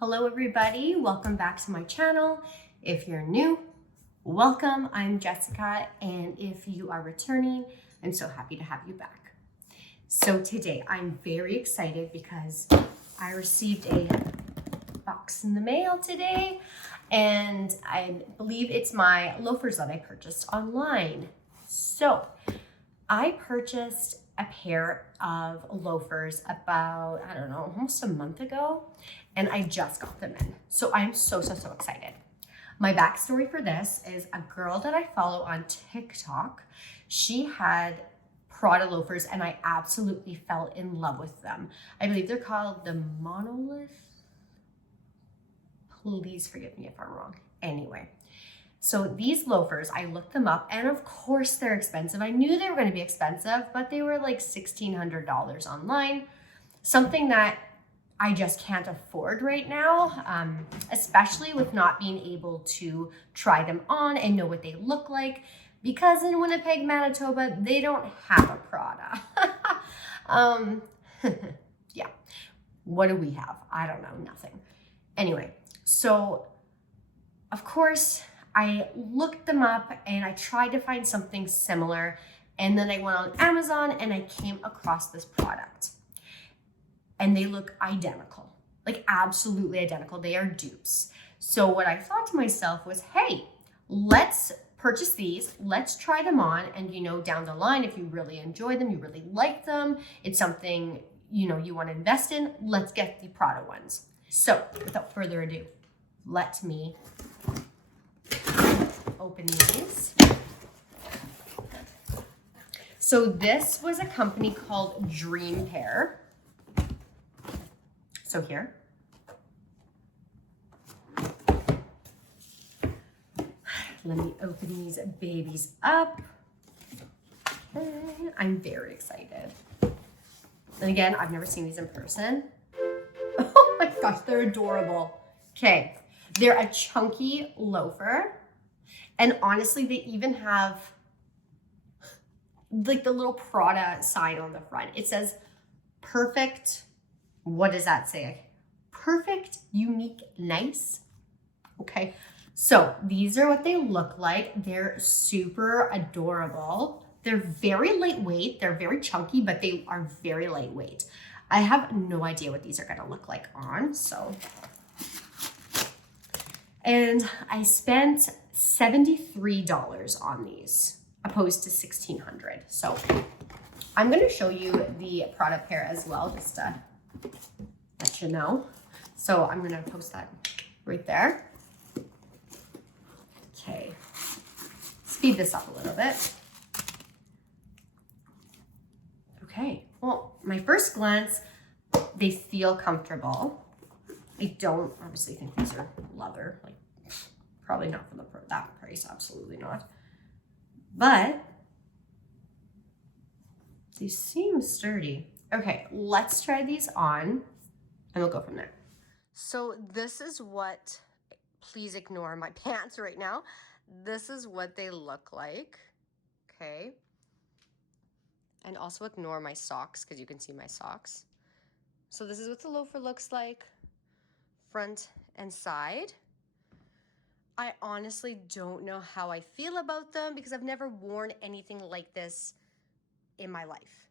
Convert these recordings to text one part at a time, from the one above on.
Hello everybody, welcome back to my channel. If you're new, welcome. I'm Jessica, and if you are returning, I'm so happy to have you back. So today I'm very excited because I received a box in the mail today, and I believe it's my loafers that I purchased online. So I purchased a pair of loafers about, I don't know, almost a month ago, and I just got them in. So I'm so excited. My backstory for this is a girl that I follow on TikTok. She had Prada loafers and I absolutely fell in love with them. I believe they're called the Monolith. Please forgive me if I'm wrong. Anyway. So these loafers, I looked them up, and of course they're expensive. I knew they were going to be expensive, but they were like $1,600 online, something that I just can't afford right now, especially with not being able to try them on and know what they look like, because in Winnipeg, Manitoba, they don't have a Prada. Yeah, what do we have? I don't know, nothing. Anyway, so of course, I looked them up and I tried to find something similar, and then I went on Amazon and I came across this product, and they look identical, like absolutely identical. They are dupes. So what I thought to myself was, hey, let's purchase these, let's try them on, and down the line, if you really enjoy them, you really like them, it's something you want to invest in, let's get the Prada ones. So without further ado, let me open these. So this was a company called Dream Pair. So here. Let me open these babies up. I'm very excited. And again, I've never seen these in person. Oh my gosh, they're adorable. Okay, they're a chunky loafer. And honestly, they even have like the little Prada sign on the front. It says perfect. What does that say? Perfect, unique, nice. Okay, so these are what they look like. They're super adorable. They're very lightweight. They're very chunky, but they are very lightweight. I have no idea what these are gonna look like on, so. And I spent $73 on these, opposed to $1,600. So I'm gonna show you the Prada pair as well, just to let you know. So I'm gonna post that right there. Okay, speed this up a little bit. Okay, well, my first glance, they feel comfortable. I don't obviously think these are leather, like probably not for that price, absolutely not. But these seem sturdy. Okay, let's try these on and we'll go from there. So this is what, please ignore my pants right now. This is what they look like, okay? And also ignore my socks because you can see my socks. So this is what the loafer looks like, front and side. I honestly don't know how I feel about them because I've never worn anything like this in my life.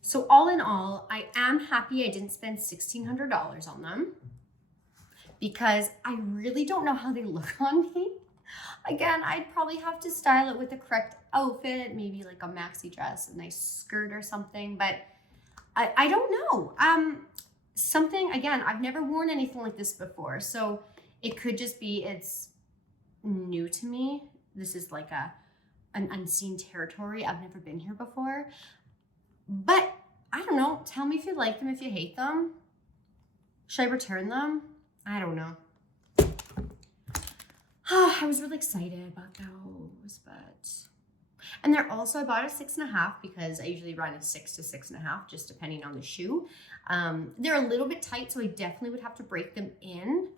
So all in all, I am happy I didn't spend $1,600 on them because I really don't know how they look on me. Again, I'd probably have to style it with the correct outfit, maybe like a maxi dress, a nice skirt or something, but I don't know. Something, again, I've never worn anything like this before, so it could just be it's new to me. This is like an unseen territory. I've never been here before. But I don't know. Tell me if you like them, if you hate them. Should I return them? I don't know. I was really excited about those, but... And they're also, I bought a 6.5 because I usually run a 6 to 6.5, just depending on the shoe. They're a little bit tight, so I definitely would have to break them in.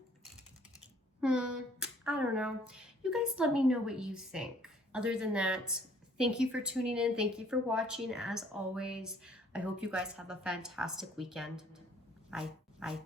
I don't know. You guys let me know what you think. Other than that, thank you for tuning in. Thank you for watching. As always, I hope you guys have a fantastic weekend. Bye.